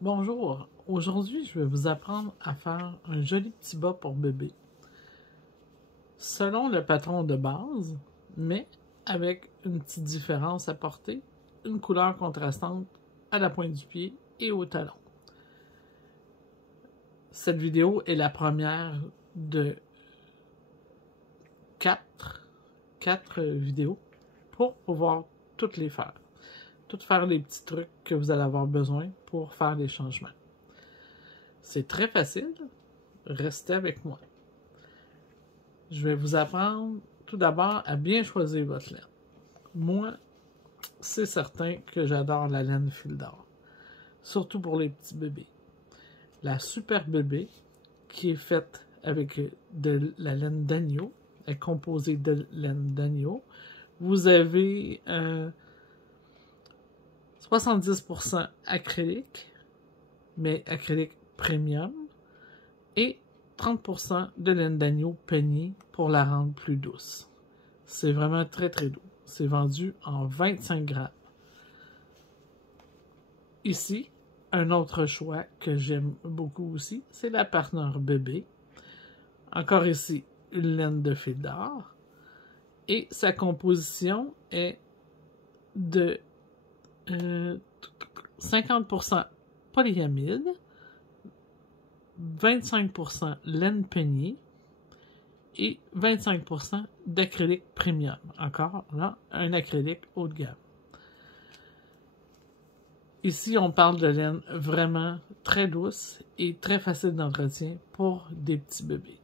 Bonjour, aujourd'hui je vais vous apprendre à faire un joli petit bas pour bébé selon le patron de base, mais avec une petite différence apportée, une couleur contrastante à la pointe du pied et au talon. Cette vidéo est la première de 4 vidéos pour pouvoir toutes les faire. Toutes faire les petits trucs que vous allez avoir besoin pour faire les changements. C'est très facile, restez avec moi. Je vais vous apprendre tout d'abord à bien choisir votre laine. Moi, c'est certain que j'adore la laine fil d'or, surtout pour les petits bébés. La super bébé, qui est faite avec de la laine d'agneau, est composée de laine d'agneau. Vous avez 70% acrylique, mais acrylique premium, et 30% de laine d'agneau peignée pour la rendre plus douce. C'est vraiment très très doux. C'est vendu en 25 grammes. Ici, un autre choix que j'aime beaucoup aussi, c'est la partenaire bébé. Encore ici, une laine de fil d'or. Et sa composition est de 50% polyamide, 25% laine peignée et 25% d'acrylique premium. Encore là, un acrylique haut de gamme. Ici, on parle de laine vraiment très douce et très facile d'entretien pour des petits bébés.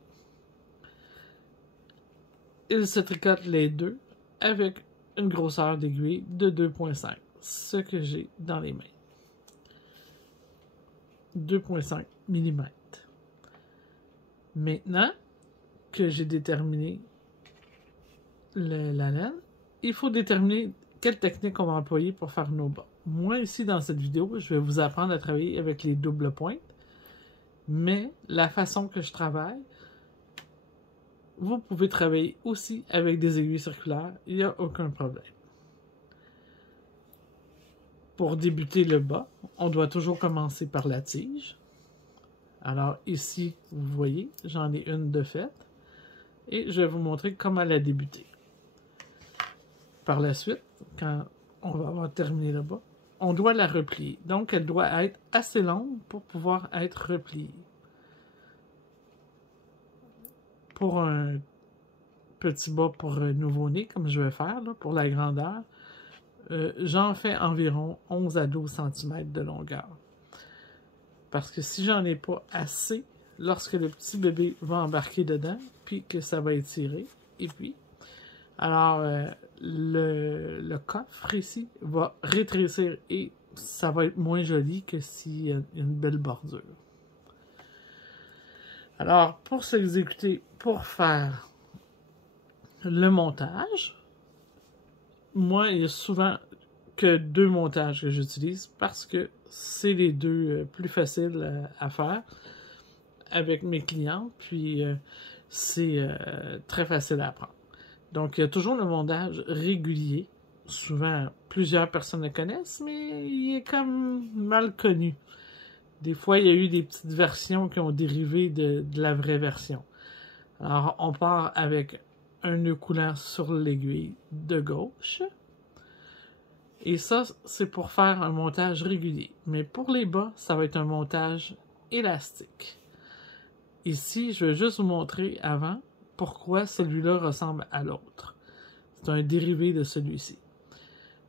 Ils se tricotent les deux avec une grosseur d'aiguille de 2,5, ce que j'ai dans les mains. 2,5 mm. Maintenant que j'ai déterminé la laine, il faut déterminer quelle technique on va employer pour faire nos bas. Moi, ici, dans cette vidéo, je vais vous apprendre à travailler avec les doubles pointes, mais la façon que je travaille, vous pouvez travailler aussi avec des aiguilles circulaires, il n'y a aucun problème. Pour débuter le bas, on doit toujours commencer par la tige. Alors ici, vous voyez, j'en ai une de faite, et je vais vous montrer comment la débuter. Par la suite, quand on va avoir terminé le bas, on doit la replier. Donc, elle doit être assez longue pour pouvoir être repliée. Pour un petit bas pour nouveau-né, comme je vais faire, là, pour la grandeur, j'en fais environ 11 à 12 cm de longueur. Parce que si j'en ai pas assez, lorsque le petit bébé va embarquer dedans, puis que ça va étirer, et puis, alors le coffre ici va rétrécir et ça va être moins joli que s'il y a une belle bordure. Alors, pour s'exécuter, pour faire le montage, moi, il y a souvent que 2 montages que j'utilise parce que c'est les deux plus faciles à faire avec mes clients, puis c'est très facile à apprendre. Donc, il y a toujours le montage régulier. Souvent, plusieurs personnes le connaissent, mais il est comme mal connu. Des fois, il y a eu des petites versions qui ont dérivé de la vraie version. Alors, on part avec un nœud coulant sur l'aiguille de gauche. Et ça, c'est pour faire un montage régulier. Mais pour les bas, ça va être un montage élastique. Ici, je vais juste vous montrer avant pourquoi celui-là ressemble à l'autre. C'est un dérivé de celui-ci.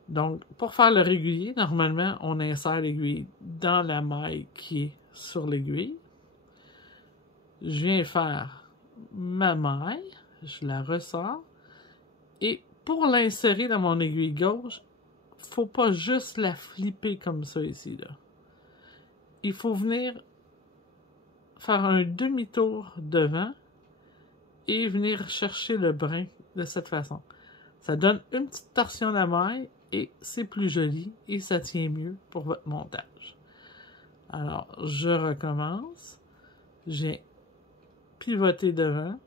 Donc, pour faire le régulier, normalement, on insère l'aiguille dans la maille qui est sur l'aiguille. Je viens faire ma maille, je la ressors. Et pour l'insérer dans mon aiguille gauche, il ne faut pas juste la flipper comme ça ici, là. Il faut venir faire un demi-tour devant et venir chercher le brin de cette façon. Ça donne une petite torsion de la maille et c'est plus joli et ça tient mieux pour votre montage. Alors, je recommence. J'ai pivoté devant,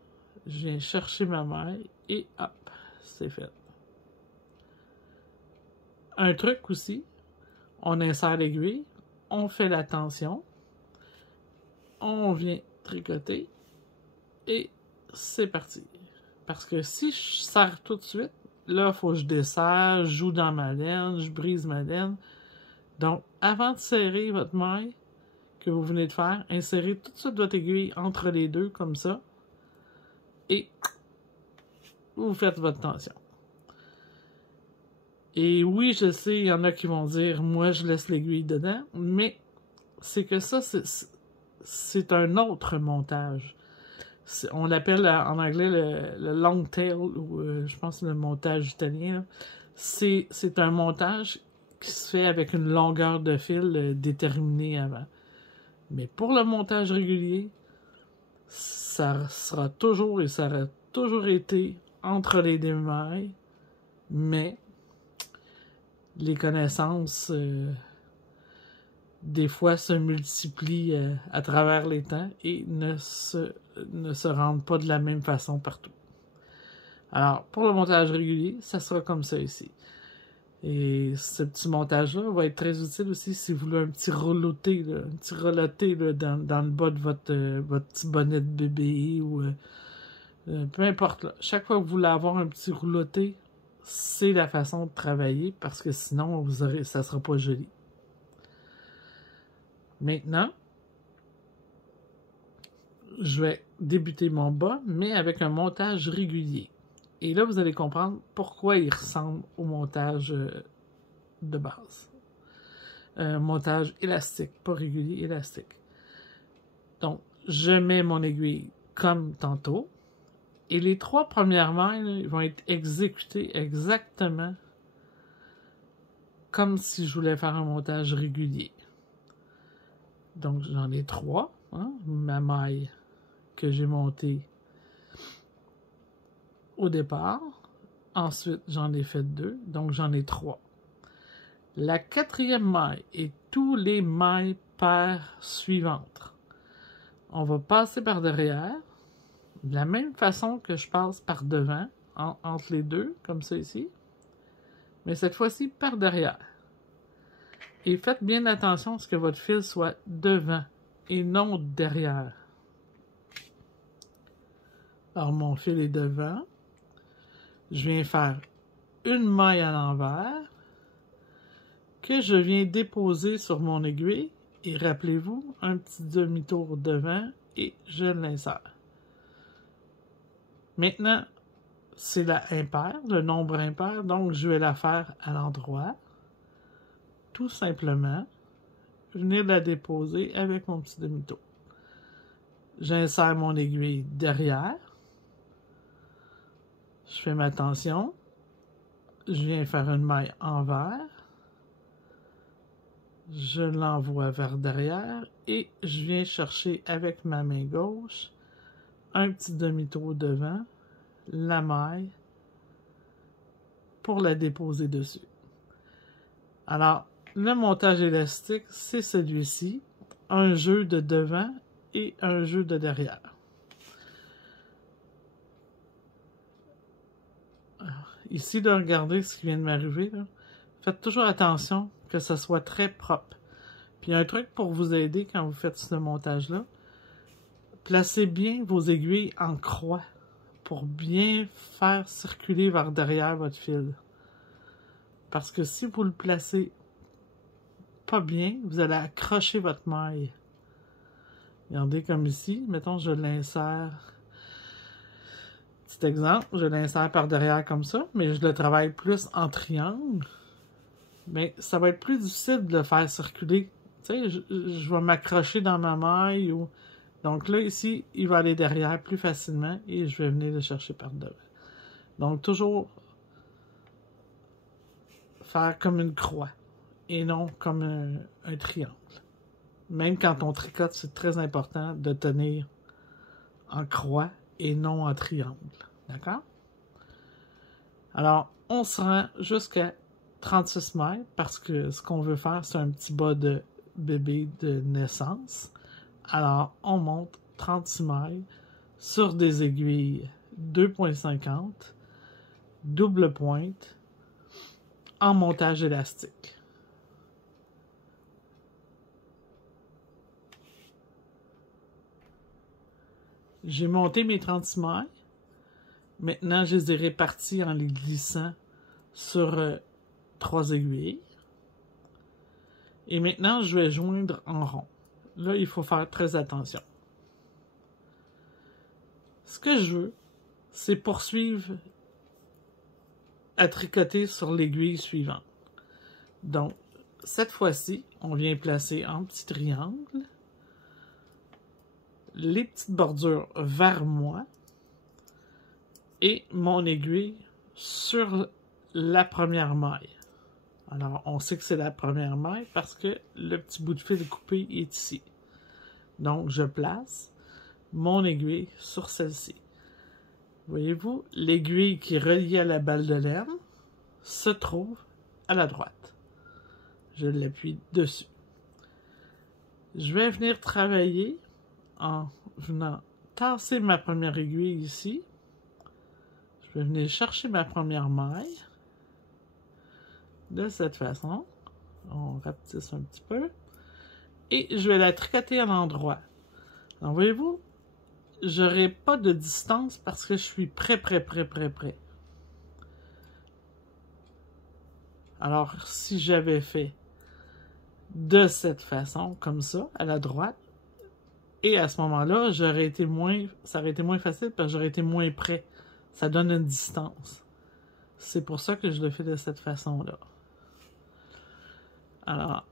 je viens chercher ma maille et hop, c'est fait. Un truc aussi, on insère l'aiguille, on fait la tension, on vient tricoter et c'est parti. Parce que si je serre tout de suite, là, il faut que je desserre, je joue dans ma laine, je brise ma laine. Donc, avant de serrer votre maille que vous venez de faire, insérez tout de suite votre aiguille entre les deux, comme ça, et vous faites votre tension. Et oui, je sais, il y en a qui vont dire, moi, je laisse l'aiguille dedans, mais c'est que ça, c'est un autre montage. On l'appelle en anglais le long tail, ou je pense le montage italien. C'est un montage qui se fait avec une longueur de fil déterminée avant. Mais pour le montage régulier, ça sera toujours et ça aura toujours été entre les deux mailles, mais les connaissances des fois se multiplient à travers les temps et ne se rendent pas de la même façon partout. Alors, pour le montage régulier, ça sera comme ça ici. Et ce petit montage-là va être très utile aussi si vous voulez un petit reloté, là, un petit reloté là, dans le bas de votre petit bonnet de bébé ou peu importe. Là. Chaque fois que vous voulez avoir un petit rouloté, c'est la façon de travailler parce que sinon, ça sera pas joli. Maintenant, je vais débuter mon bas, mais avec un montage régulier. Et là, vous allez comprendre pourquoi il ressemble au montage de base. Montage élastique, pas régulier, élastique. Donc, je mets mon aiguille comme tantôt. Et les 3 premières mailles là, vont être exécutées exactement comme si je voulais faire un montage régulier. Donc, j'en ai 3. Hein, ma maille que j'ai montée au départ. Ensuite, j'en ai fait 2. Donc, j'en ai 3. La 4e maille et tous les mailles paires suivantes. On va passer par derrière. De la même façon que je passe par devant, entre les deux, comme ça ici. Mais cette fois-ci, par derrière. Et faites bien attention à ce que votre fil soit devant et non derrière. Alors, mon fil est devant. Je viens faire une maille à l'envers que je viens déposer sur mon aiguille. Et rappelez-vous, un petit demi-tour devant et je l'insère. Maintenant, c'est la impaire, le nombre impair, donc je vais la faire à l'endroit. Tout simplement, venir la déposer avec mon petit demi-tour. J'insère mon aiguille derrière. Je fais ma tension. Je viens faire une maille envers. Je l'envoie vers derrière et je viens chercher avec ma main gauche un petit demi-tour devant, la maille, pour la déposer dessus. Alors, le montage élastique, c'est celui-ci, un jeu de devant et un jeu de derrière. Alors, ici, là, regardez ce qui vient de m'arriver. Faites toujours attention que ça soit très propre. Puis un truc pour vous aider quand vous faites ce montage-là, placez bien vos aiguilles en croix pour bien faire circuler vers derrière votre fil. Parce que si vous le placez pas bien, vous allez accrocher votre maille. Regardez comme ici, mettons je l'insère. Petit exemple, je l'insère par derrière comme ça, mais je le travaille plus en triangle. Mais ça va être plus difficile de le faire circuler. Tu sais, je vais m'accrocher dans ma maille ou... Donc là, ici, il va aller derrière plus facilement et je vais venir le chercher par devant. Donc, toujours faire comme une croix et non comme un triangle. Même quand on tricote, c'est très important de tenir en croix et non en triangle. D'accord? Alors, on se rend jusqu'à 36 mètres parce que ce qu'on veut faire, c'est un petit bas de bébé de naissance. Alors, on monte 36 mailles sur des aiguilles 2,50, double pointe, en montage élastique. J'ai monté mes 36 mailles. Maintenant, je les ai réparties en les glissant sur 3 aiguilles. Et maintenant, je vais joindre en rond. Là, il faut faire très attention. Ce que je veux, c'est poursuivre à tricoter sur l'aiguille suivante. Donc, cette fois-ci, on vient placer en petit triangle les petites bordures vers moi et mon aiguille sur la première maille. Alors, on sait que c'est la première maille parce que le petit bout de fil coupé est ici. Donc, je place mon aiguille sur celle-ci. Voyez-vous, l'aiguille qui est reliée à la balle de laine se trouve à la droite. Je l'appuie dessus. Je vais venir travailler en venant tasser ma première aiguille ici. Je vais venir chercher ma première maille de cette façon. On rapetisse un petit peu. Et je vais la tricoter à l'endroit. Donc, voyez-vous, je n'aurai pas de distance parce que je suis prêt. Alors, si j'avais fait de cette façon, comme ça, à la droite, et à ce moment-là, ça aurait été moins facile parce que j'aurais été moins près. Ça donne une distance. C'est pour ça que je le fais de cette façon-là. Alors,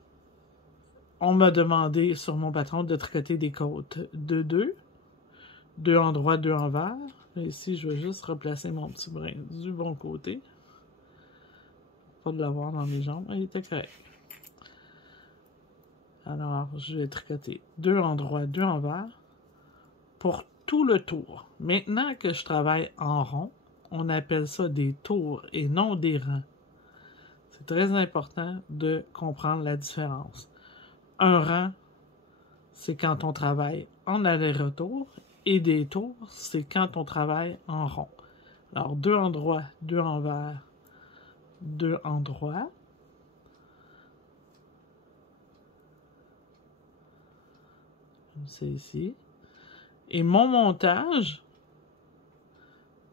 on m'a demandé sur mon patron de tricoter des côtes de 2. 2 en droit, 2 en vert. Ici, je vais juste replacer mon petit brin du bon côté. Pas de l'avoir dans mes jambes. Il était correct. Alors, je vais tricoter 2 en droit, 2 en vert pour tout le tour. Maintenant que je travaille en rond, on appelle ça des tours et non des rangs. C'est très important de comprendre la différence. Un rang, c'est quand on travaille en aller-retour et des tours, c'est quand on travaille en rond. Alors, 2 en droit, 2 en vert, 2 en droit. C'est ici. Et mon montage,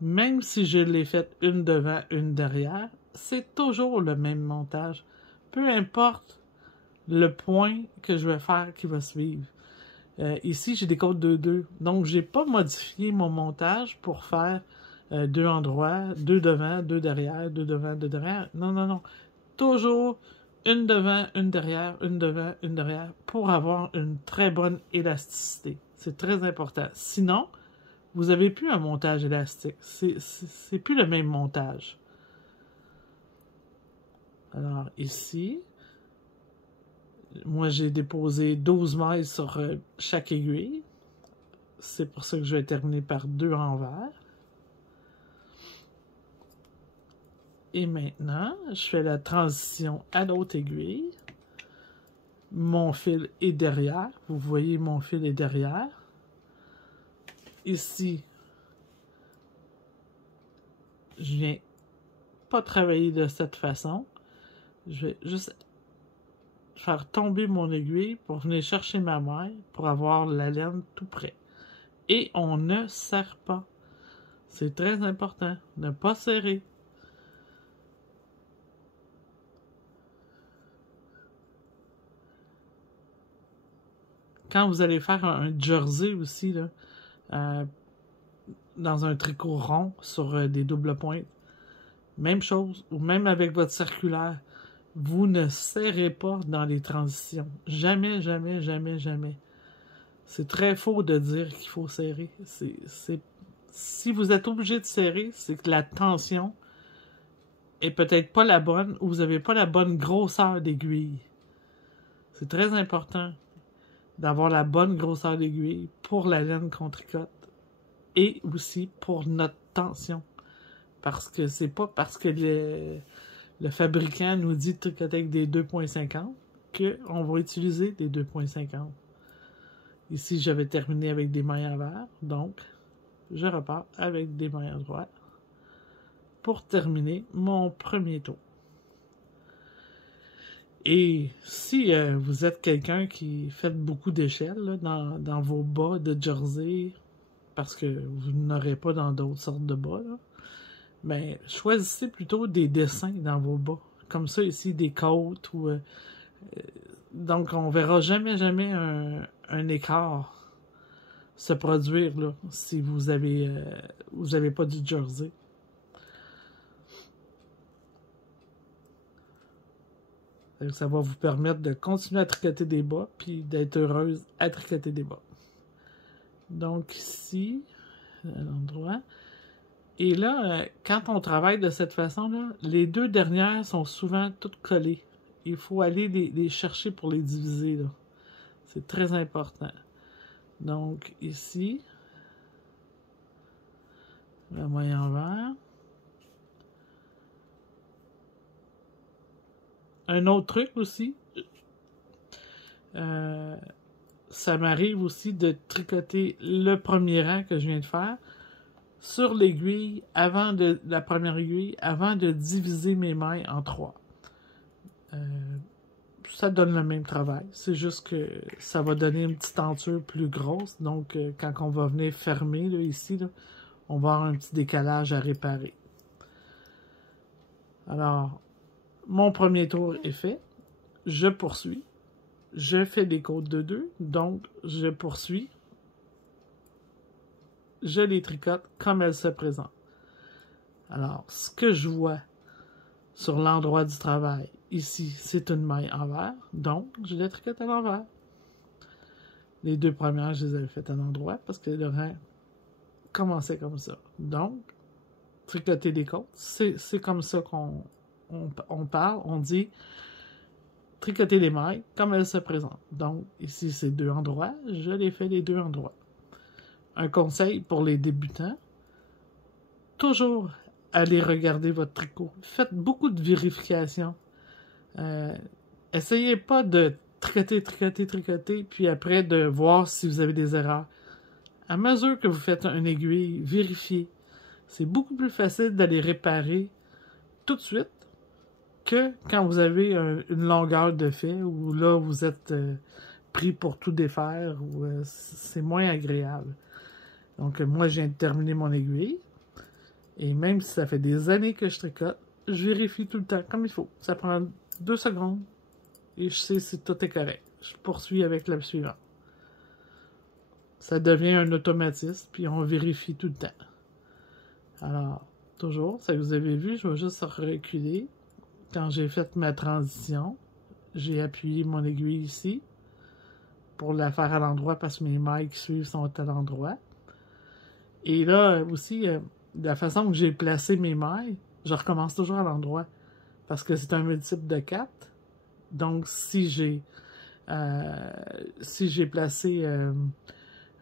même si je l'ai fait une devant, une derrière, c'est toujours le même montage. Peu importe le point que je vais faire qui va suivre. Ici, j'ai des côtes de 2. Donc, j'ai pas modifié mon montage pour faire 2 en droit, 2 devant, 2 derrière, 2 devant, 2 derrière. Non. Toujours une devant, une derrière, une devant, une derrière pour avoir une très bonne élasticité. C'est très important. Sinon, vous n'avez plus un montage élastique. C'est plus le même montage. Alors, ici, moi, j'ai déposé 12 mailles sur chaque aiguille. C'est pour ça que je vais terminer par 2 en vert. Et maintenant, je fais la transition à l'autre aiguille. Mon fil est derrière. Vous voyez, mon fil est derrière. Ici, je viens pas travailler de cette façon. Je vais juste faire tomber mon aiguille pour venir chercher ma maille pour avoir la laine tout près. Et on ne serre pas. C'est très important. Ne pas serrer. Quand vous allez faire un jersey aussi, là, dans un tricot rond sur des doubles pointes, même chose, ou même avec votre circulaire, vous ne serrez pas dans les transitions. Jamais. C'est très faux de dire qu'il faut serrer. Si vous êtes obligé de serrer, c'est que la tension est peut-être pas la bonne ou vous n'avez pas la bonne grosseur d'aiguille. C'est très important d'avoir la bonne grosseur d'aiguille pour la laine qu'on tricote et aussi pour notre tension. Parce que c'est pas parce que le fabricant nous dit de tricoter avec des 2.50 qu'on va utiliser des 2.50. Ici, j'avais terminé avec des mailles à vert, donc je repars avec des mailles à droite pour terminer mon premier tour. Et si vous êtes quelqu'un qui fait beaucoup d'échelles dans vos bas de jersey parce que vous n'aurez pas dans d'autres sortes de bas, là. Ben, choisissez plutôt des dessins dans vos bas. Comme ça, ici, des côtes ou... donc, on verra jamais un écart se produire, là, si vous avez pas du jersey. Ça va vous permettre de continuer à tricoter des bas, puis d'être heureuse à tricoter des bas. Donc ici, à l'endroit. Et là, quand on travaille de cette façon-là, les deux dernières sont souvent toutes collées. Il faut aller les chercher pour les diviser, là. C'est très important. Donc ici, la moyenne vert. Un autre truc aussi, ça m'arrive aussi de tricoter le premier rang que je viens de faire sur l'aiguille, la première aiguille, avant de diviser mes mailles en 3. Ça donne le même travail, c'est juste que ça va donner une petite tenture plus grosse, donc quand on va venir fermer là, ici, là, on va avoir un petit décalage à réparer. Alors, mon premier tour est fait. Je poursuis. Je fais des côtes de 2. Donc, je poursuis. Je les tricote comme elles se présentent. Alors, ce que je vois sur l'endroit du travail, ici, c'est une maille envers. Donc, je les tricote à l'envers. Les deux premières, je les avais faites à l'endroit parce que le rang commençait comme ça. Donc, tricoter des côtes, c'est comme ça qu'on parle, on dit tricoter les mailles comme elles se présentent. Donc, ici, c'est 2 endroits. Je les fais les 2 endroits. Un conseil pour les débutants, toujours aller regarder votre tricot. Faites beaucoup de vérifications. Essayez pas de tricoter, puis après de voir si vous avez des erreurs. À mesure que vous faites une aiguille, vérifiez. C'est beaucoup plus facile d'aller réparer tout de suite que quand vous avez une longueur de fait où là vous êtes pris pour tout défaire ou c'est moins agréable. Donc moi je viens de terminer mon aiguille et même si ça fait des années que je tricote, je vérifie tout le temps comme il faut. Ça prend 2 secondes et je sais si tout est correct. Je poursuis avec la suivante. Ça devient un automatisme puis on vérifie tout le temps. Alors toujours, ça vous avez vu, je vais juste reculer. Quand j'ai fait ma transition, j'ai appuyé mon aiguille ici pour la faire à l'endroit parce que mes mailles qui suivent sont à l'endroit. Et là aussi, de la façon que j'ai placé mes mailles, je recommence toujours à l'endroit parce que c'est un multiple de 4. Donc si j'ai placé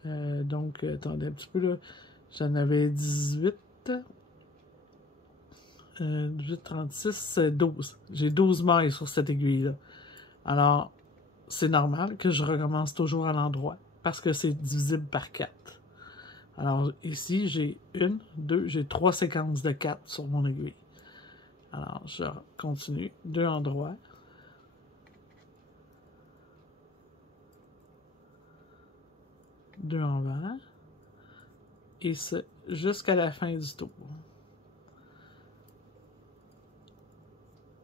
donc attendez un petit peu là, j'en avais 18. 18, 36, 12. J'ai 12 mailles sur cette aiguille-là. Alors, c'est normal que je recommence toujours à l'endroit parce que c'est divisible par 4. Alors, ici, j'ai 1, 2, j'ai 3 séquences de 4 sur mon aiguille. Alors, je continue. 2 endroits. Deux envers. Et ce, jusqu'à la fin du tour.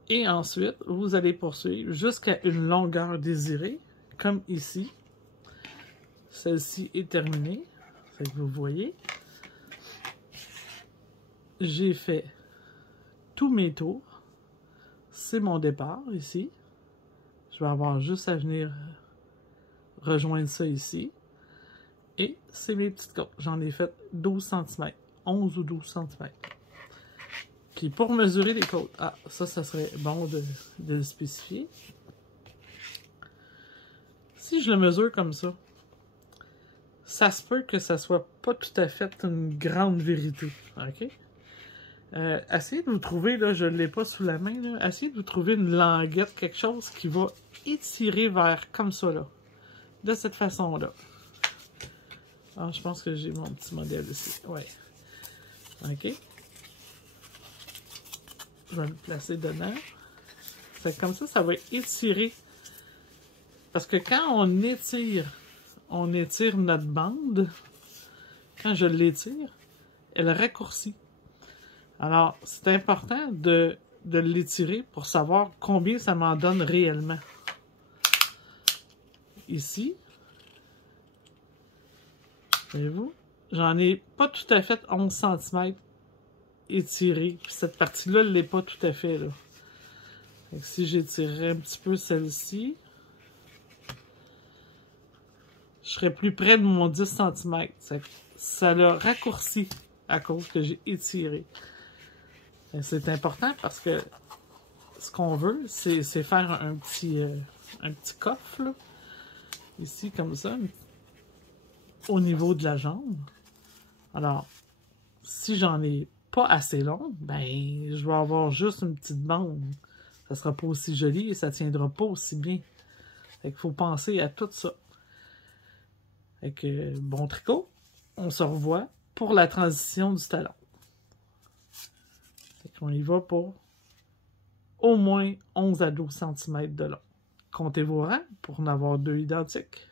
Et ensuite, vous allez poursuivre jusqu'à une longueur désirée, comme ici. Celle-ci est terminée. C'est que vous voyez. J'ai fait tous mes tours. C'est mon départ ici. Je vais avoir juste à venir rejoindre ça ici. Et c'est mes petites côtes. J'en ai fait 12 cm. 11 ou 12 cm. Puis pour mesurer les côtes, ça serait bon de le spécifier. Si je le mesure comme ça, ça se peut que ça soit pas tout à fait une grande vérité. OK? Essayez de vous trouver, là, je ne l'ai pas sous la main, là, essayez de vous trouver une languette, quelque chose qui va étirer vers comme ça, là. De cette façon-là. Alors, je pense que j'ai mon petit modèle ici. Ouais. OK? Je vais le placer dedans. C'est comme ça va étirer. Parce que quand on étire notre bande, quand je l'étire, elle raccourcit. Alors, c'est important de l'étirer pour savoir combien ça m'en donne réellement. Ici, voyez-vous, j'en ai pas tout à fait 11 cm étiré. Puis cette partie-là, elle l'est pas tout à fait, là. Fait que si j'étirerais un petit peu celle-ci, je serais plus près de mon 10 cm. Ça l'a raccourci à cause que j'ai étiré. C'est important parce que ce qu'on veut, c'est faire un petit coffre, là, ici, comme ça, au niveau de la jambe. Alors, si j'en ai pas assez long, ben, je vais avoir juste une petite bande. Ça sera pas aussi joli et ça tiendra pas aussi bien. Fait qu'il faut penser à tout ça. Fait que, bon tricot, on se revoit pour la transition du talon. Fait qu'on y va pour au moins 11 à 12 cm de long. Comptez vos rangs pour en avoir deux identiques.